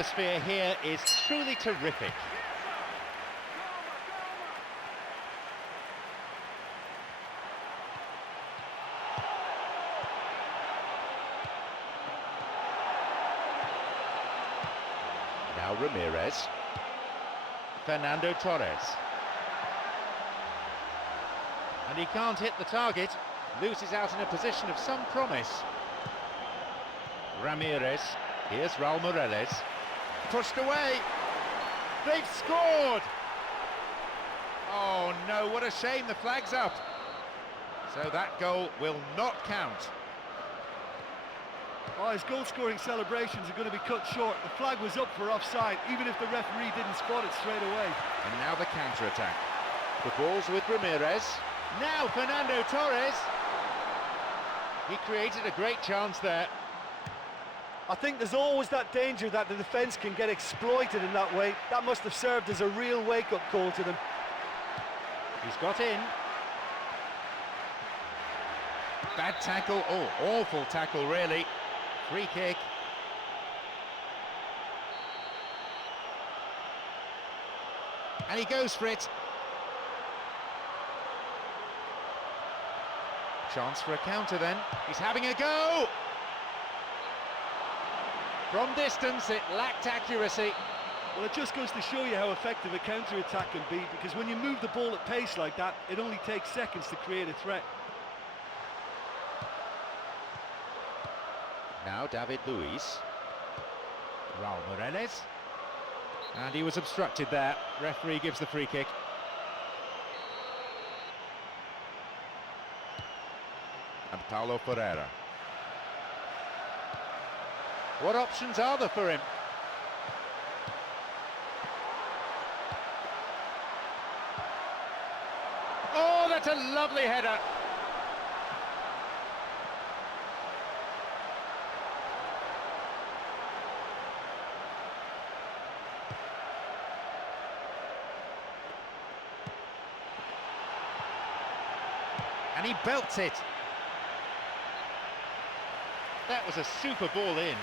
atmosphere here is truly terrific. Now Ramirez. Fernando Torres. And he can't hit the target, loses out in a position of some promise. Ramirez, here's Raul Morales. Pushed away, they've scored! Oh no, what a shame, the flag's up. So that goal will not count. Oh, his goal-scoring celebrations are going to be cut short. The flag was up for offside, even if the referee didn't spot it straight away. And now the counter-attack. The ball's with Ramirez. Now Fernando Torres. He created a great chance there. I think there's always that danger that the defence can get exploited in that way. That must have served as a real wake-up call to them. He's got in. Bad tackle, oh, awful tackle really. Free kick. And he goes for it. Chance for a counter then. He's having a go! From distance, it lacked accuracy. Well, it just goes to show you how effective a counter-attack can be, because when you move the ball at pace like that, it only takes seconds to create a threat. Now David Luiz. Raul Morales. And he was obstructed there. Referee gives the free kick. And Paulo Ferreira. What options are there for him? Oh, that's a lovely header. And he belts it. That was a super ball in.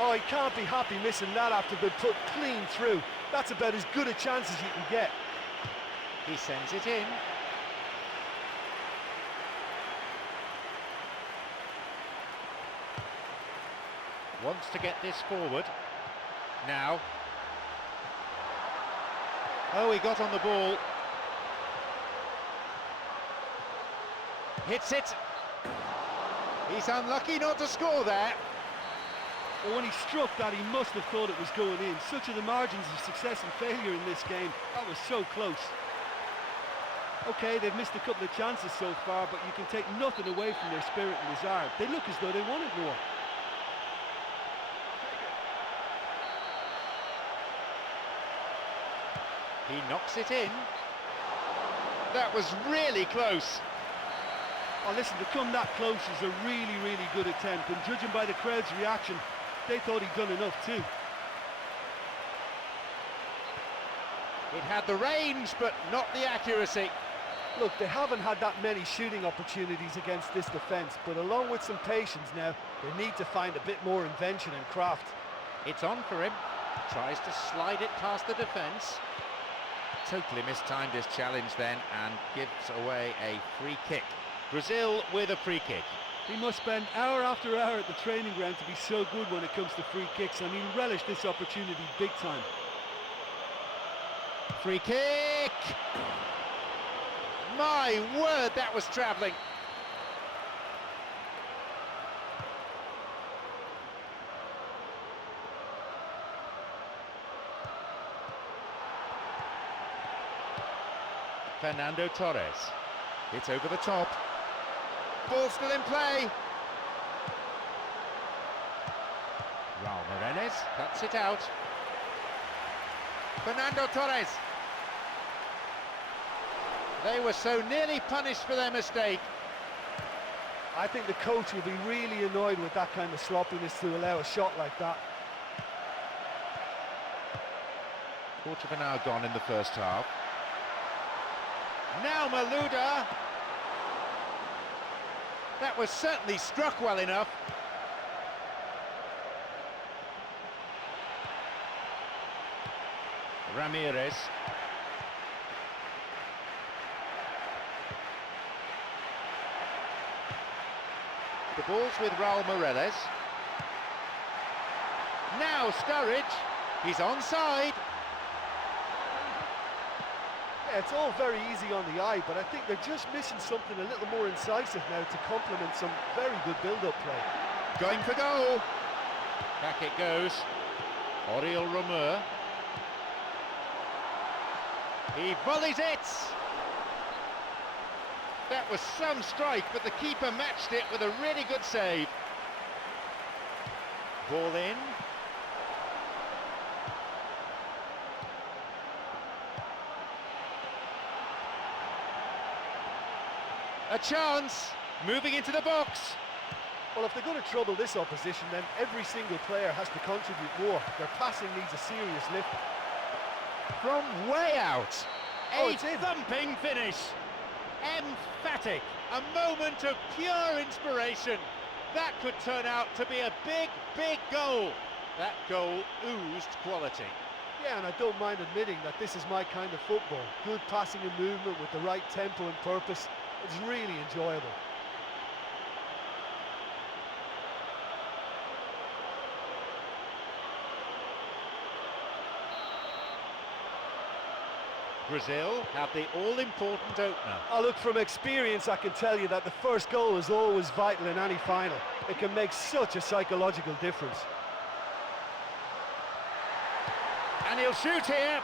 Oh, he can't be happy missing that after being put clean through. That's about as good a chance as you can get. He sends it in. Wants to get this forward. Now. Oh, he got on the ball. Hits it. He's unlucky not to score there. Well, when he struck that, he must have thought it was going in. Such are the margins of success and failure in this game. That was so close. Okay, they've missed a couple of chances so far, but you can take nothing away from their spirit and desire. They look as though they wanted more. He knocks it in. That was really close. Oh, listen, to come that close is a really, really good attempt, and judging by the crowd's reaction, they thought he'd done enough too. It had the range, but not the accuracy. Look, they haven't had that many shooting opportunities against this defence, but along with some patience now, they need to find a bit more invention and craft. It's on for him. Tries to slide it past the defence. Totally mistimed his challenge then, and gives away a free kick. Brazil with a free kick. He must spend hour after hour at the training ground to be so good when it comes to free kicks, and he'll relish this opportunity big time. Free kick! My word, that was travelling. Fernando Torres. It's over the top. Ball still in play. Raul Morales cuts it out. Fernando Torres. They were so nearly punished for their mistake. I think the coach will be really annoyed with that kind of sloppiness to allow a shot like that. Quarter of an hour gone in the first half. Now Malouda. That was certainly struck well enough. Ramirez. The ball's with Raul Morales. Now Sturridge. He's onside. Yeah, it's all very easy on the eye, but I think they're just missing something a little more incisive now to complement some very good build-up play. Going for goal. Back it goes. Oriol Romeu. He volleys it. That was some strike, but the keeper matched it with a really good save. Ball in. A chance, moving into the box. Well, if they're going to trouble this opposition, then every single player has to contribute more. Their passing needs a serious lift. From way out, Oh, a it's in. thumping finish. Emphatic, a moment of pure inspiration. That could turn out to be a big, big goal. That goal oozed quality. Yeah, and I don't mind admitting that this is my kind of football. Good passing and movement with the right tempo and purpose. It's really enjoyable. Brazil have the all-important opener. Oh, look, from experience, I can tell you that the first goal is always vital in any final. It can make such a psychological difference. And he'll shoot here.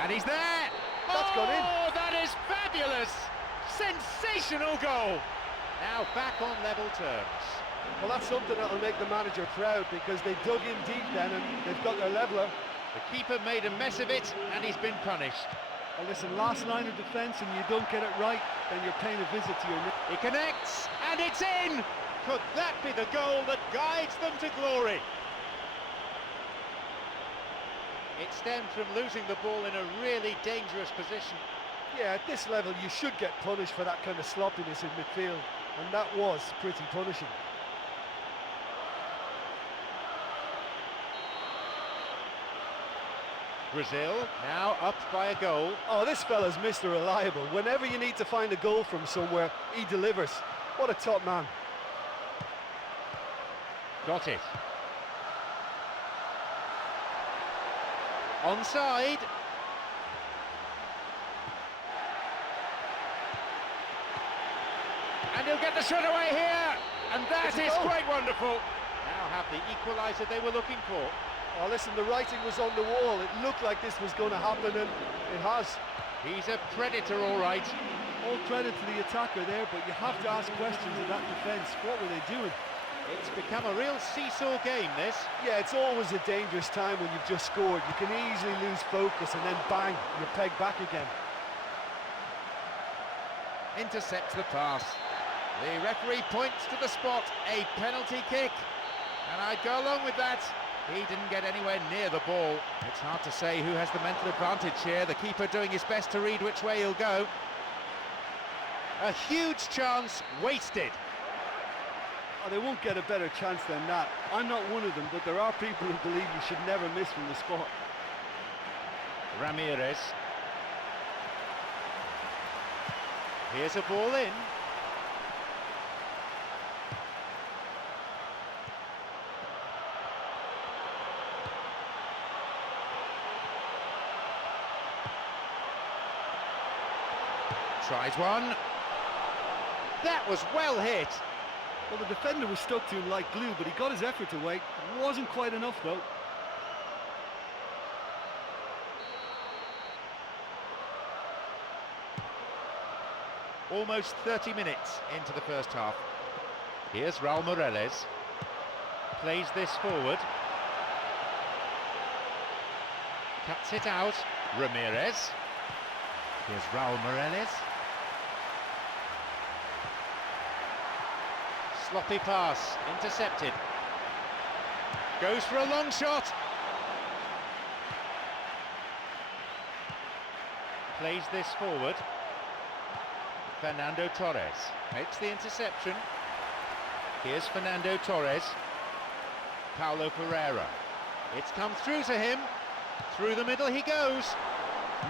And he's there. That's gone in. Oh, that is fabulous. Sensational goal. Now back on level terms. Well, that's something that'll make the manager proud because they dug in deep then and they've got their leveller. The keeper made a mess of it and he's been punished. Well, listen, last line of defence and you don't get it right, then you're paying a visit to your... He connects and it's in. Could that be the goal that guides them to glory? It stemmed from losing the ball in a really dangerous position. Yeah, at this level you should get punished for that kind of sloppiness in midfield, and that was pretty punishing. Brazil now up by a goal. Oh, this fella's Mr. Reliable. Whenever you need to find a goal from somewhere, he delivers. What a top man. Got it. Onside. And he'll get the shot away here. And that is quite wonderful. Now have the equaliser they were looking for. Oh, listen, the writing was on the wall. It looked like this was going to happen, and it has. He's a predator, all right. All credit to the attacker there, but you have to ask questions of that defence. What were they doing? It's become a real seesaw game, this. Yeah, it's always a dangerous time when you've just scored. You can easily lose focus, and then bang, you're pegged back again. Intercepts the pass. The referee points to the spot. A penalty kick. And I'd go along with that. He didn't get anywhere near the ball. It's hard to say who has the mental advantage here. The keeper doing his best to read which way he'll go. A huge chance wasted. Oh, they won't get a better chance than that. I'm not one of them, but there are people who believe you should never miss from the spot. Ramirez. Here's a ball in. Tries one. That was well hit. Well, the defender was stuck to him like glue, but he got his effort away. It wasn't quite enough, though. Almost 30 minutes into the first half. Here's Raul Morales. Plays this forward. Cuts it out. Ramirez. Here's Raul Morales. Sloppy pass, intercepted. Goes for a long shot. Plays this forward. Fernando Torres makes the interception. Here's Fernando Torres. Paulo Pereira. It's come through to him. Through the middle he goes.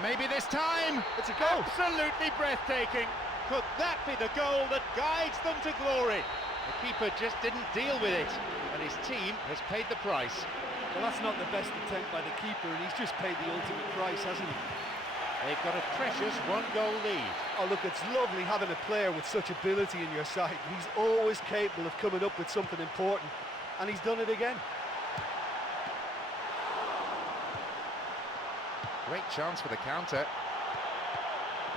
Maybe this time. It's a goal. Absolutely breathtaking. Could that be the goal that guides them to glory? The keeper just didn't deal with it, and his team has paid the price. Well, that's not the best attempt by the keeper, and he's just paid the ultimate price, hasn't he? They've got a precious one-goal lead. Oh, look, it's lovely having a player with such ability in your side. He's always capable of coming up with something important, and he's done it again. Great chance for the counter.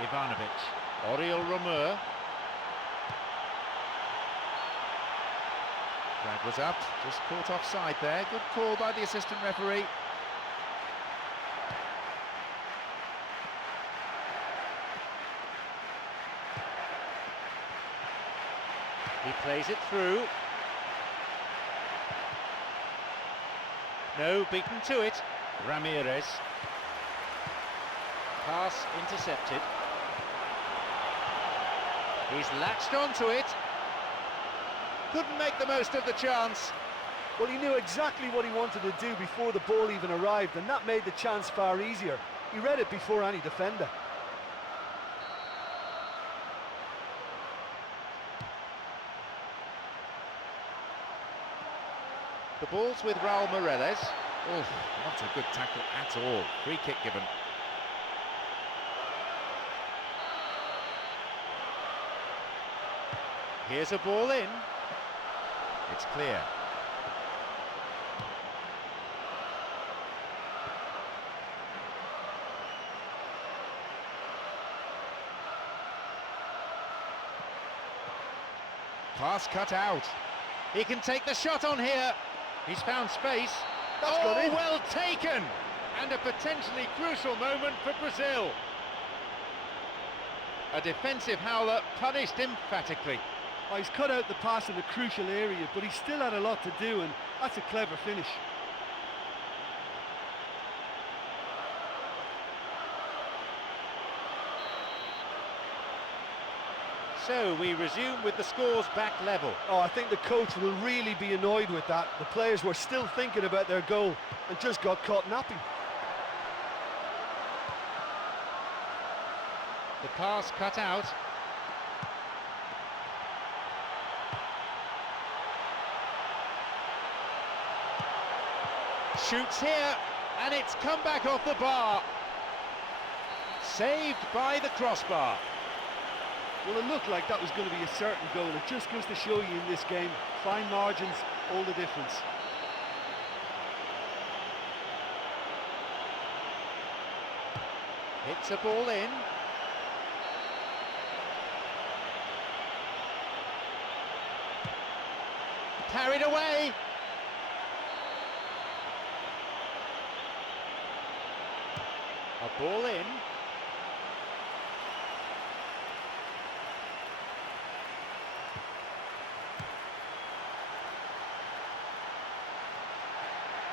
Ivanovic. Oriol Romeu. Flag was up, just caught offside there. Good call by the assistant referee. He plays it through. No, beaten to it. Ramirez. Pass intercepted. He's latched onto it. Couldn't make the most of the chance. Well, he knew exactly what he wanted to do before the ball even arrived, and that made the chance far easier. He read it before any defender. The ball's with Raul Meireles. Oh, not a good tackle at all. Free kick given. Here's a ball in. It's clear. Pass cut out. He can take the shot on here. He's found space. That's gone in. Well taken! And a potentially crucial moment for Brazil. A defensive howler punished emphatically. Oh, he's cut out the pass in a crucial area, but he's still had a lot to do, and that's a clever finish. So we resume with the scores back level. Oh, I think the coach will really be annoyed with that. The players were still thinking about their goal and just got caught napping. The pass cut out. Shoots here, and it's come back off the bar. Saved by the crossbar. Well, it looked like that was going to be a certain goal. It just goes to show you in this game, fine margins, all the difference. Hits a ball in. Carried away. A ball in.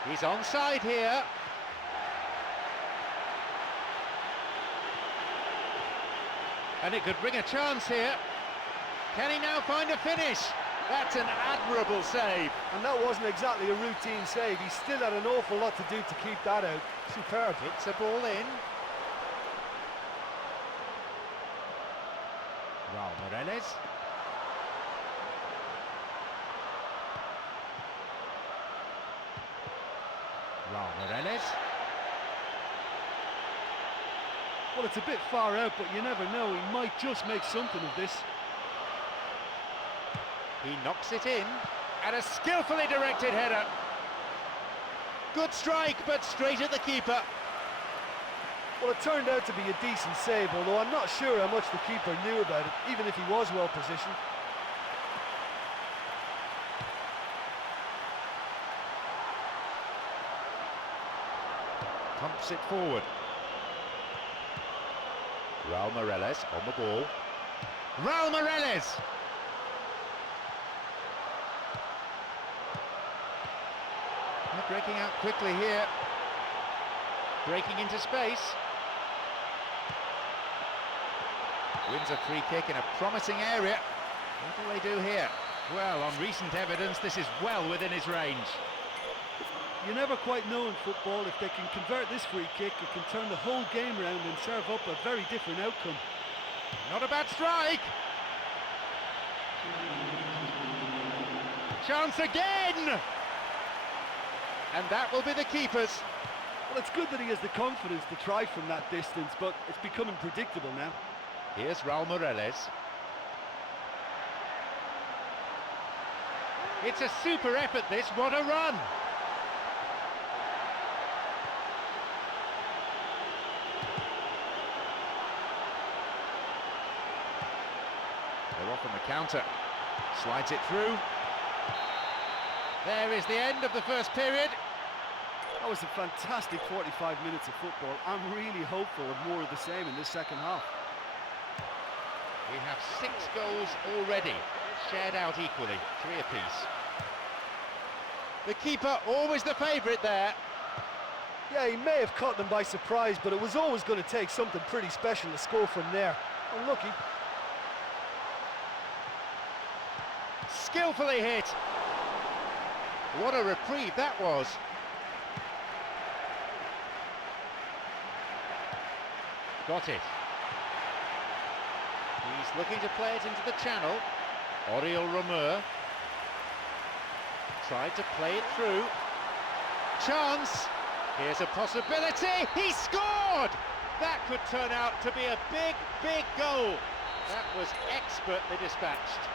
He's onside here. And it could bring a chance here. Can he now find a finish? That's an admirable save. And that wasn't exactly a routine save. He still had an awful lot to do to keep that out. Superb. Hits a ball in. Raul Meireles. Raul Meireles. Well, it's a bit far out, but you never know. He might just make something of this. He knocks it in, and a skillfully directed header. Good strike, but straight at the keeper. Well, it turned out to be a decent save, although I'm not sure how much the keeper knew about it, even if he was well positioned. Pumps it forward. Raul Meireles on the ball. Raul Meireles! They're breaking out quickly here. Breaking into space. Wins a free kick in a promising area. What do they do here? Well, on recent evidence, this is well within his range. You never quite know in football if they can convert this free kick, it can turn the whole game round and serve up a very different outcome. Not a bad strike. Chance again! And that will be the keeper's. Well, it's good that he has the confidence to try from that distance, but it's becoming predictable now. Here's Raul Morales. It's a super effort this, what a run! They're off on the counter, slides it through. There is the end of the first period. That was a fantastic 45 minutes of football. I'm really hopeful of more of the same in this second half. We have 6 goals already, shared out equally, 3 apiece. The keeper always the favourite there. Yeah, he may have caught them by surprise, but it was always going to take something pretty special to score from there. Unlucky. Skillfully hit. What a reprieve that was. Got it. He's looking to play it into the channel. Oriol Romeu tried to play it through. Chance. Here's a possibility. He scored! That could turn out to be a big, big goal. That was expertly dispatched.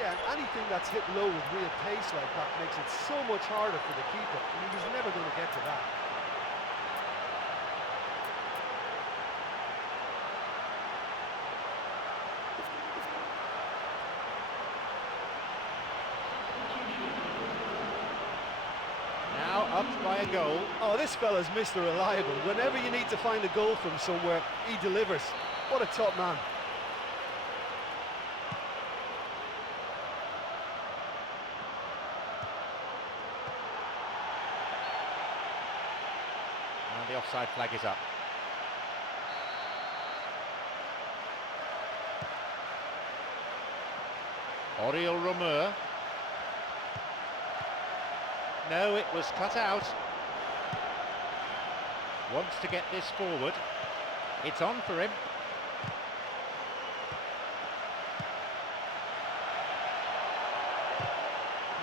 Yeah, and anything that's hit low with real pace like that makes it so much harder for the keeper, and he was never going to get to that. Now up by a goal. Oh, this fella's Mr. Reliable. Whenever you need to find a goal from somewhere, he delivers. What a top man. And the offside flag is up. Oriol Romeu. No, it was cut out. Wants to get this forward. It's on for him.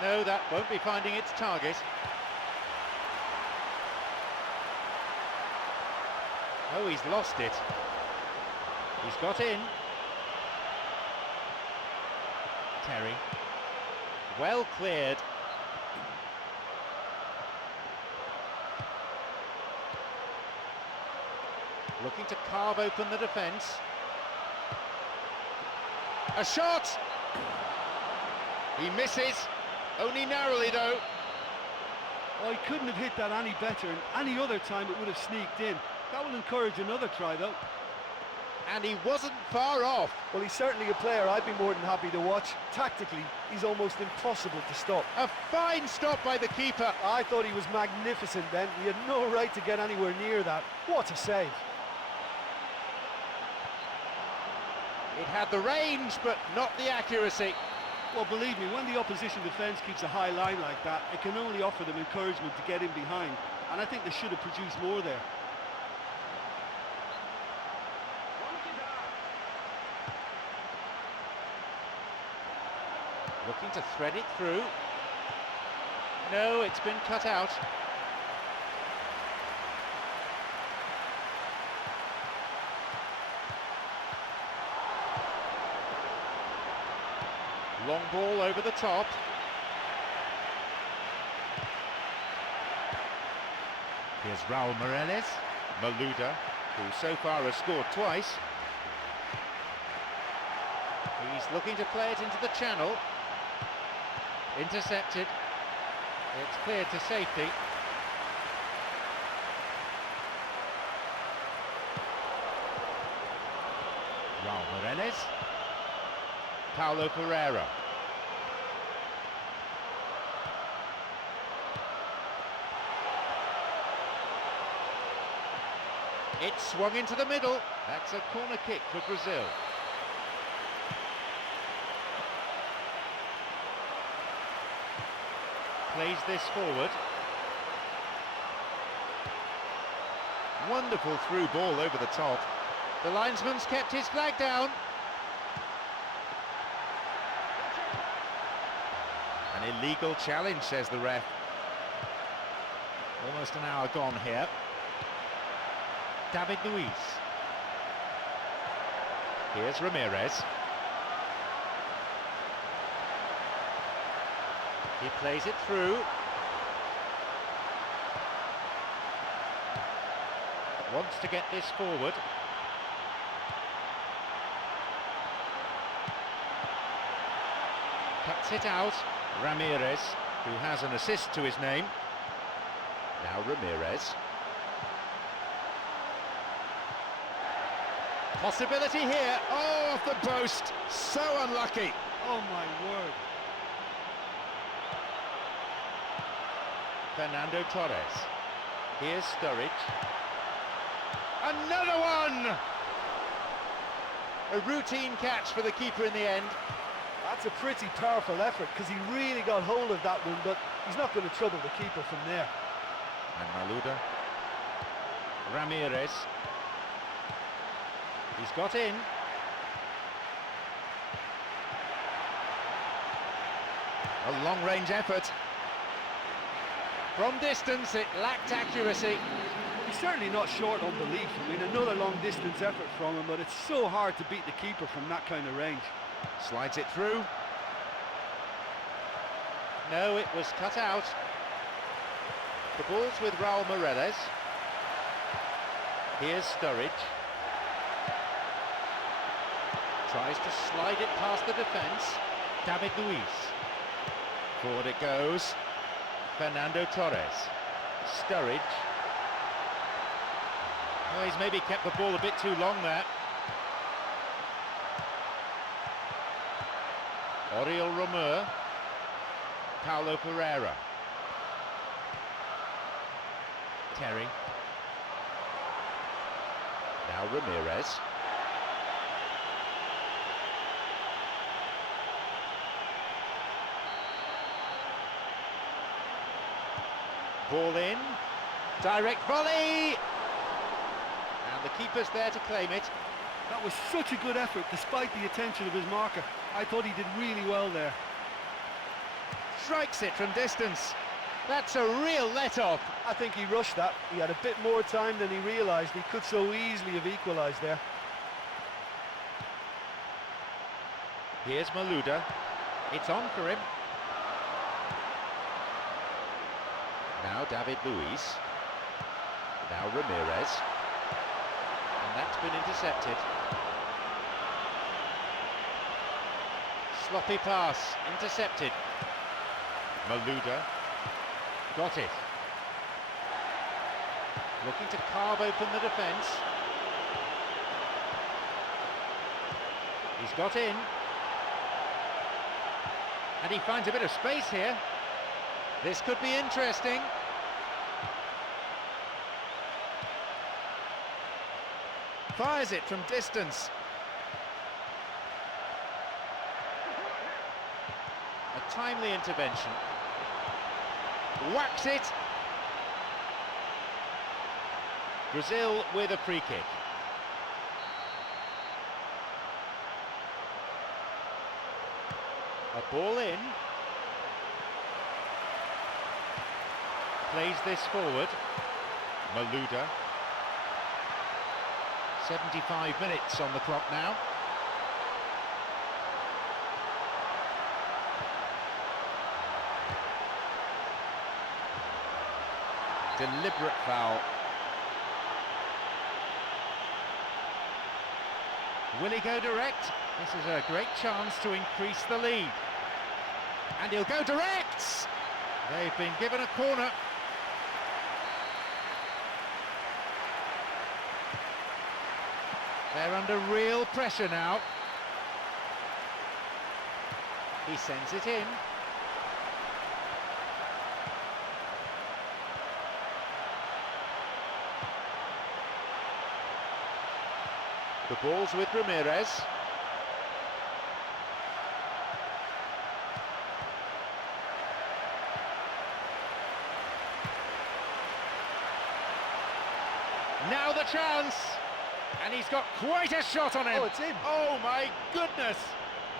No, that won't be finding its target. Oh, he's lost it. He's got in. Terry. Well cleared. Looking to carve open the defence. A shot! He misses, only narrowly though. Oh, he couldn't have hit that any better, and any other time it would have sneaked in. That will encourage another try though. And he wasn't far off. Well, he's certainly a player I'd be more than happy to watch. Tactically, he's almost impossible to stop. A fine stop by the keeper. I thought he was magnificent then. He had no right to get anywhere near that. What a save. It had the range, but not the accuracy. Well, believe me, when the opposition defence keeps a high line like that, it can only offer them encouragement to get in behind. And I think they should have produced more there. Looking to thread it through. No, it's been cut out. Long ball over the top. Here's Raul Morales. Malouda, who so far has scored twice. He's looking to play it into the channel. Intercepted. It's cleared to safety. Raul Morales. Paulo Pereira. It's swung into the middle. That's a corner kick for Brazil. Plays this forward. Wonderful through ball over the top. The linesman's kept his flag down. An illegal challenge, says the ref. Almost an hour gone here. David Luiz. Here's Ramirez. He plays it through. Wants to get this forward. Cuts it out. Ramirez, who has an assist to his name. Now Ramirez. Possibility here. Oh, off the post. So unlucky. Oh my word. Fernando Torres. Here's Sturridge. Another one! A routine catch for the keeper in the end. That's a pretty powerful effort because he really got hold of that one, but he's not going to trouble the keeper from there. And Maluda. Ramirez. He's got in. A long-range effort. From distance, it lacked accuracy. He's certainly not short on belief. I mean, another long-distance effort from him, but it's so hard to beat the keeper from that kind of range. Slides it through. No, it was cut out. The ball's with Raul Meireles. Here's Sturridge. Tries to slide it past the defence. David Luiz. Forward it goes. Fernando Torres. Sturridge. Oh, he's maybe kept the ball a bit too long there. Oriol Romeu. Paulo Pereira. Terry. Now Ramirez. Ball in. Direct volley! And the keeper's there to claim it. That was such a good effort despite the attention of his marker. I thought he did really well there. Strikes it from distance. That's a real let-off. I think he rushed that. He had a bit more time than he realised. He could so easily have equalised there. Here's Maluda. It's on for him. Now David Luiz. Now Ramirez. And that's been intercepted. Sloppy pass, intercepted. Maluda. Got it. Looking to carve open the defence. He's got in. And he finds a bit of space here. This could be interesting. Fires it from distance. A timely intervention. Whacks it. Brazil with a free kick. A ball in. Plays this forward. Maluda. 75 minutes on the clock now. Deliberate foul. Will he go direct? This is a great chance to increase the lead. And he'll go direct! They've been given a corner. They're under real pressure now. He sends it in. The ball's with Ramirez. Now the chance! And he's got quite a shot on him. Oh, it's in. Oh my goodness!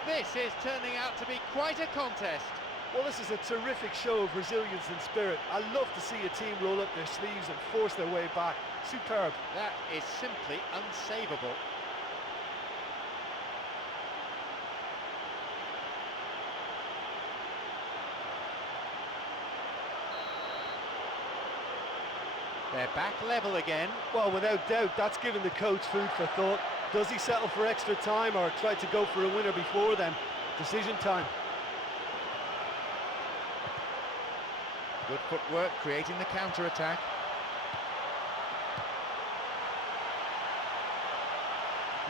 This is turning out to be quite a contest. Well, this is a terrific show of resilience and spirit. I love to see a team roll up their sleeves and force their way back. Superb. That is simply unsavable. They're back level again. Well, without doubt, that's given the coach food for thought. Does he settle for extra time or try to go for a winner before then? Decision time. Good footwork, creating the counter-attack.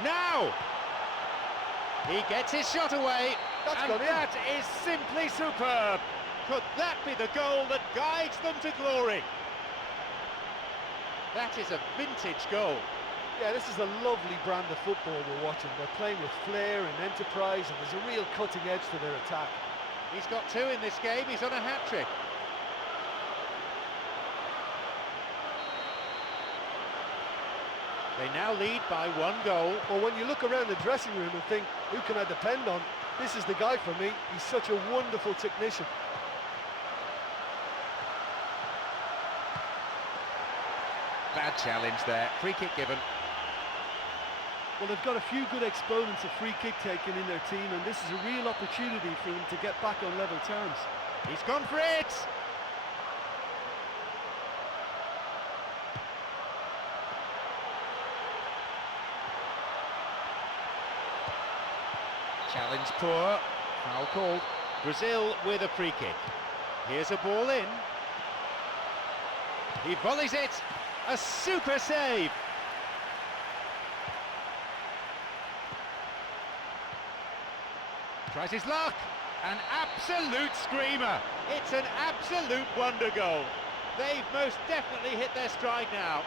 Now! He gets his shot away, and that is simply superb. Could that be the goal that guides them to glory? That is a vintage goal. Yeah, this is a lovely brand of football we're watching. They're playing with flair and enterprise, and there's a real cutting edge to their attack. He's got 2 in this game, he's on a hat-trick. They now lead by 1 goal. Well, when you look around the dressing room and think, who can I depend on? This is the guy for me. He's such a wonderful technician. Bad challenge there, free kick given. Well, they've got a few good exponents of free kick taken in their team, and this is a real opportunity for them to get back on level terms. He's gone for it! Challenge poor, foul called. Brazil with a free kick. Here's a ball in. He volleys it, a super save! Tries his luck, an absolute screamer. It's an absolute wonder goal. They've most definitely hit their stride now.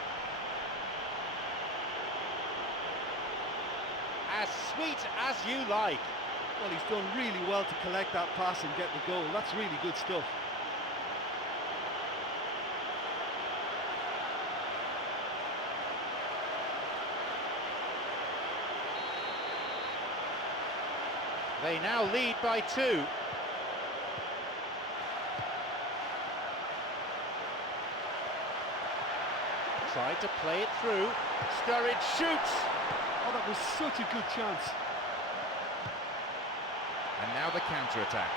As sweet as you like. Well, he's done really well to collect that pass and get the goal. That's really good stuff. They now lead by 2. Tried to play it through. Sturridge shoots. Oh, that was such a good chance. And now the counter-attack.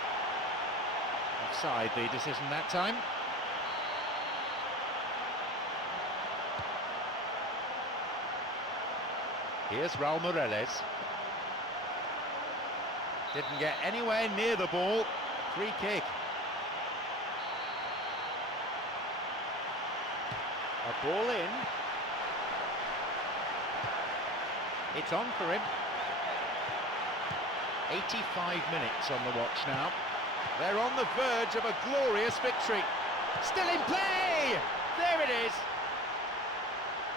Offside the decision that time. Here's Raul Morales. Didn't get anywhere near the ball. Free kick. A ball in. It's on for him. 85 minutes on the watch now. They're on the verge of a glorious victory. Still in play! There it is.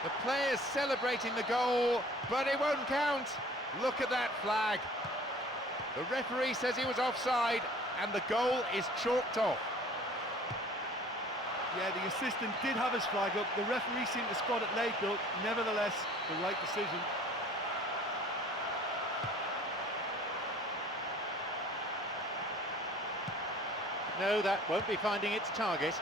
The players celebrating the goal, but it won't count. Look at that flag. The referee says he was offside, and the goal is chalked off. Yeah, the assistant did have his flag up. The referee seemed to spot it late, though. Nevertheless, the right decision. No, that won't be finding its target.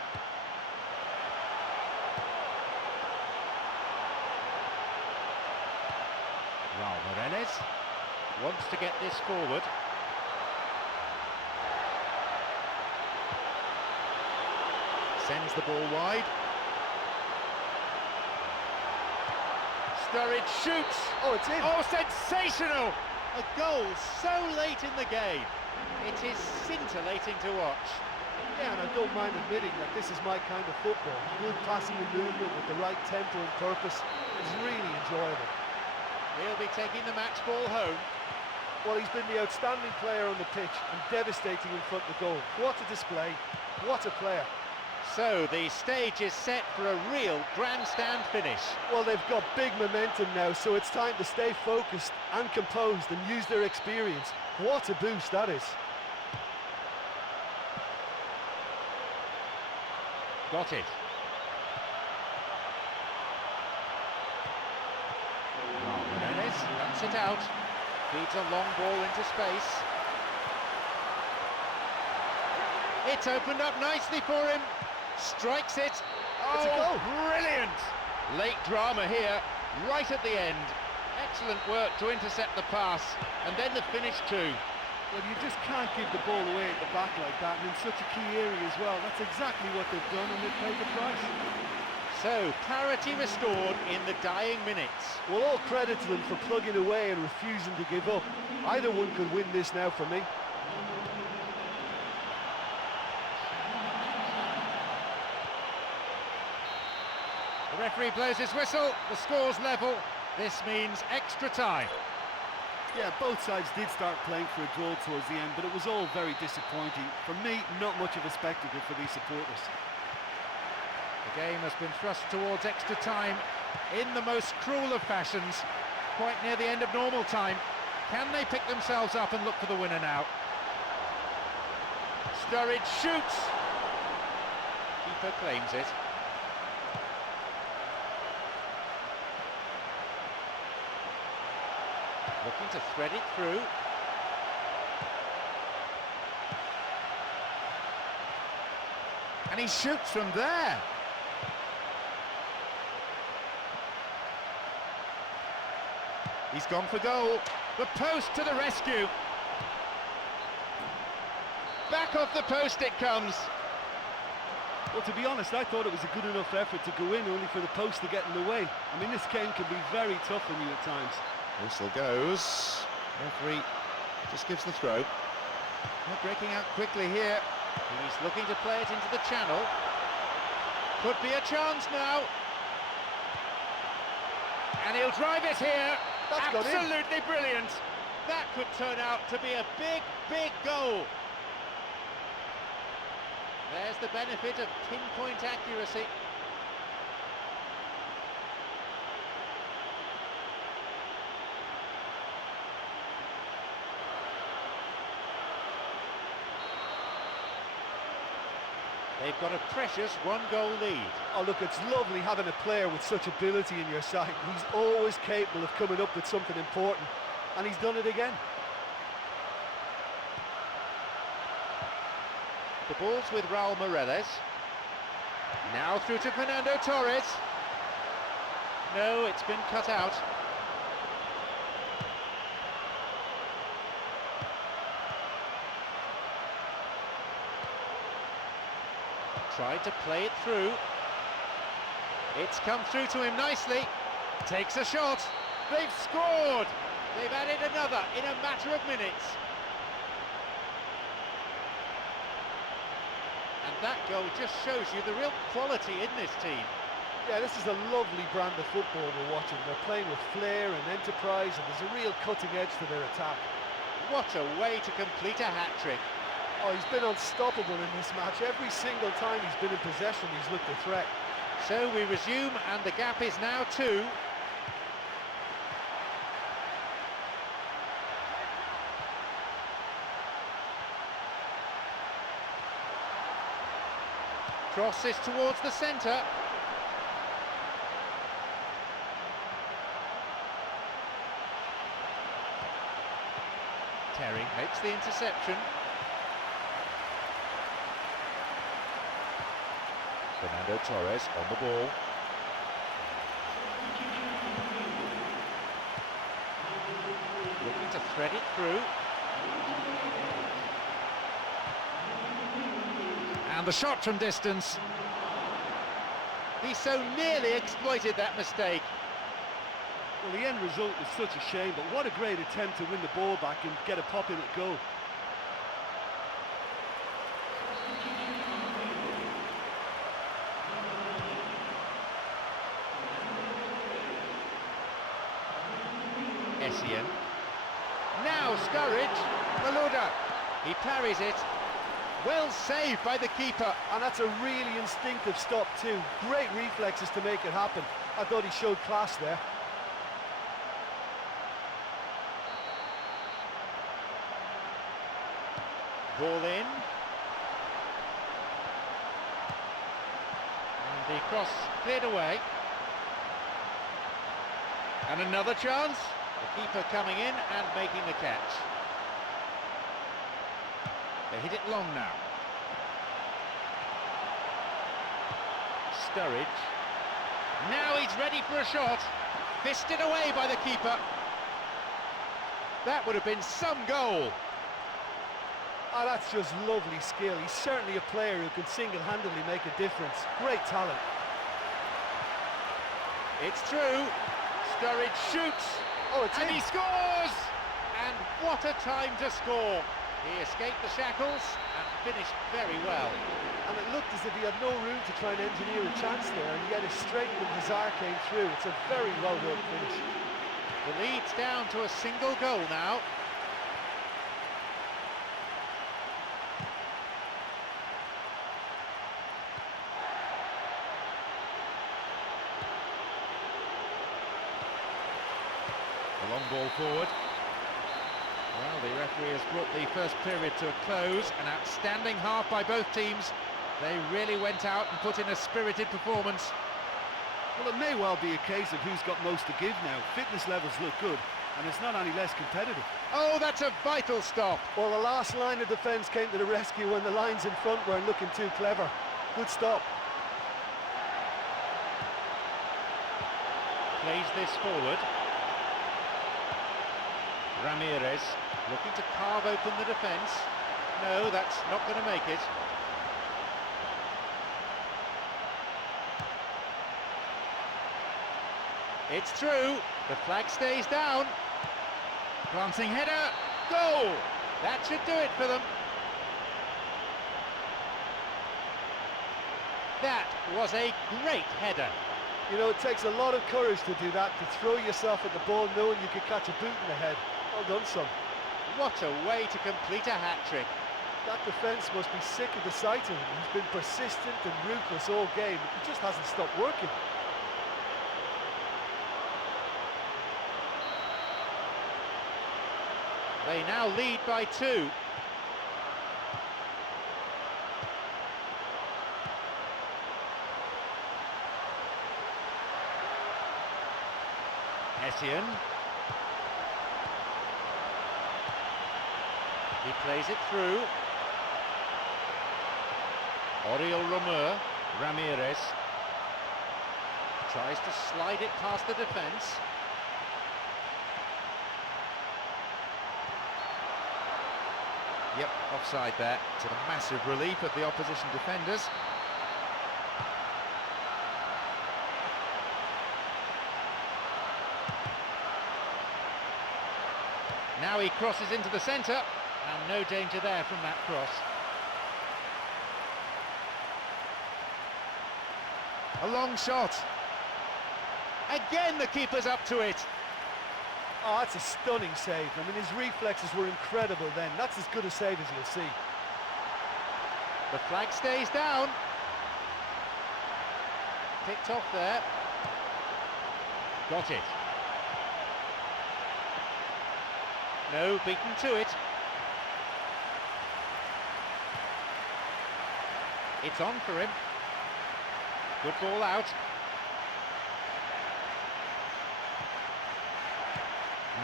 Raul Morales wants to get this forward. Sends the ball wide. Sturridge shoots. Oh, it's in. Oh, sensational! A goal so late in the game. It is scintillating to watch. Yeah, and I don't mind admitting that this is my kind of football. Good passing and movement with the right tempo and purpose is really enjoyable. He'll be taking the match ball home. Well, he's been the outstanding player on the pitch and devastating in front of the goal. What a display, what a player. So the stage is set for a real grandstand finish. Well, they've got big momentum now, so it's time to stay focused and composed and use their experience. What a boost that is. Got it. cuts it out, feeds a long ball into space. It's opened up nicely for him, strikes it. It's a goal. Brilliant! Late drama here, right at the end. Excellent work to intercept the pass, and then the finish too. Well, you just can't give the ball away at the back like that, and in such a key area as well. That's exactly what they've done, and they've paid the price. So, parity restored in the dying minutes. Well, all credit to them for plugging away and refusing to give up. Either one could win this now for me. The referee blows his whistle, the score's level. This means extra time. Yeah, both sides did start playing for a draw towards the end, but it was all very disappointing. For me, not much of a spectacle for these supporters. The game has been thrust towards extra time in the most cruel of fashions, quite near the end of normal time. Can they pick themselves up and look for the winner now? Sturridge shoots. Keeper claims it. Looking to thread it through. And he shoots from there. He's gone for goal. The post to the rescue. Back off the post it comes. Well, to be honest, I thought it was a good enough effort to go in, only for the post to get in the way. I mean, this game can be very tough on you at times. Whistle goes. Referee just gives the throw. They're breaking out quickly here. He's looking to play it into the channel. Could be a chance now. And he'll drive it here. That's got in. Absolutely brilliant. That could turn out to be a big, big goal. There's the benefit of pinpoint accuracy. They've got a precious one-goal lead. Oh, look, it's lovely having a player with such ability in your side. He's always capable of coming up with something important, and he's done it again. The ball's with Raul Meireles. Now through to Fernando Torres. No, it's been cut out. Tried to play it through. It's come through to him nicely. Takes a shot. They've scored. They've added another in a matter of minutes. And that goal just shows you the real quality in this team. Yeah, this is a lovely brand of football we're watching. They're playing with flair and enterprise, and there's a real cutting edge to their attack. What a way to complete a hat-trick. Oh, he's been unstoppable in this match. Every single time he's been in possession, he's looked a threat. So we resume, and the gap is now 2. Crosses towards the centre. Terry makes the interception. Fernando Torres on the ball. Looking to thread it through. And the shot from distance. He so nearly exploited that mistake. Well, the end result was such a shame, but what a great attempt to win the ball back and get a pop in at goal. Essien. Now Sturridge. Malouda. He parries it. Well saved by the keeper. And that's a really instinctive stop too. Great reflexes to make it happen. I thought he showed class there. Ball in. And the cross cleared away. And another chance. The keeper coming in and making the catch. They hit it long now. Sturridge. Now he's ready for a shot. Fisted away by the keeper. That would have been some goal. Oh, that's just lovely skill. He's certainly a player who can single-handedly make a difference. Great talent. It's true. Sturridge shoots. Oh, it's and in. he scores! And what a time to score. He escaped the shackles and finished very well. And it looked as if he had no room to try and engineer a chance there, and yet his strength and desire came through. It's a very well-worked finish. The lead's down to a single goal now. The long ball forward. Well, the referee has brought the first period to a close. An outstanding half by both teams. They really went out and put in a spirited performance. Well, it may well be a case of who's got most to give now. Fitness levels look good, and it's not any less competitive. Oh, that's a vital stop. Well, the last line of defence came to the rescue when the lines in front weren't looking too clever. Good stop. Plays this forward. Ramirez looking to carve open the defence. No, that's not going to make it. It's through. The flag stays down. Glancing header. Goal! That should do it for them. That was a great header. You know, it takes a lot of courage to do that, to throw yourself at the ball knowing you could catch a boot in the head. Well done, son. What a way to complete a hat-trick. That defence must be sick of the sight of him. He's been persistent and ruthless all game. He just hasn't stopped working. They now lead by 2. Essien. He plays it through. Oriol Romeu. Ramirez tries to slide it past the defence. Yep, offside there, to the massive relief of the opposition defenders. Now he crosses into the centre, and no danger there from that cross. A long shot. Again the keeper's up to it. Oh, that's a stunning save. I mean, his reflexes were incredible then. That's as good a save as you'll see. The flag stays down. Picked off there. Got it. No, beaten to it. It's on for him. Good ball out.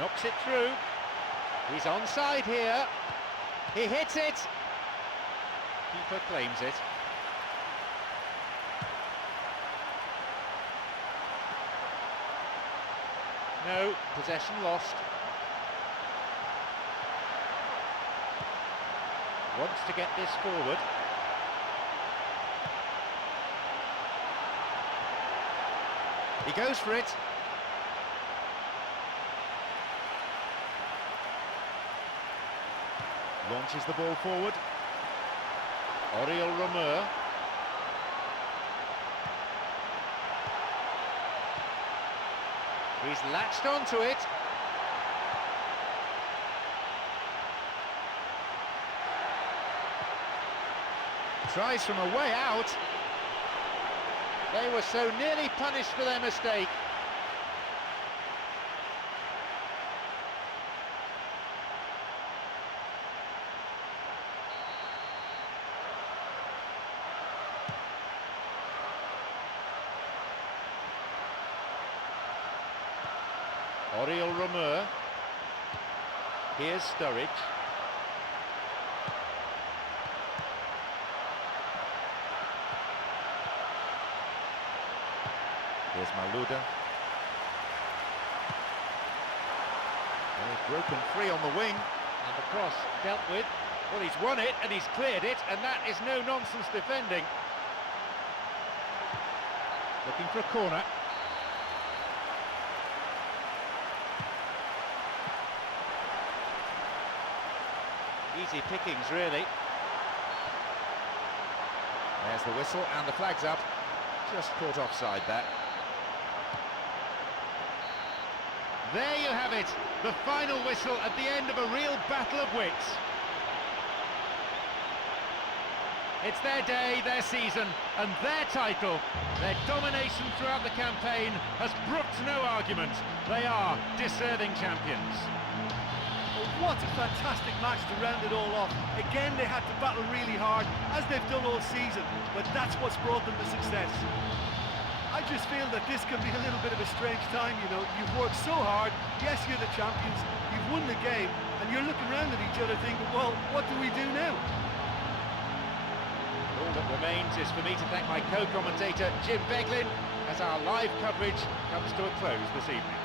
Knocks it through. He's onside here. He hits it. Keeper claims it. No, possession lost. Wants to get this forward. He goes for it. Launches the ball forward. Oriol Romeu. He's latched onto it. Tries from a way out. They were so nearly punished for their mistake. Oriel Romeu. Here's Sturridge. Here's Malouda. Broken free on the wing, and the cross dealt with. Well, he's won it and he's cleared it, and that is no nonsense defending. Looking for a corner. Easy pickings, really. There's the whistle and the flag's up. Just caught offside there. There you have it, the final whistle at the end of a real battle of wits. It's their day, their season, and their title. Their domination throughout the campaign has brooked no argument. They are deserving champions. Well, what a fantastic match to round it all off. Again, they had to battle really hard, as they've done all season, but that's what's brought them to success. I just feel that this can be a little bit of a strange time, you know. You've worked so hard, yes, you're the champions, you've won the game, and you're looking around at each other thinking, well, what do we do now? All that remains is for me to thank my co-commentator, Jim Beglin, as our live coverage comes to a close this evening.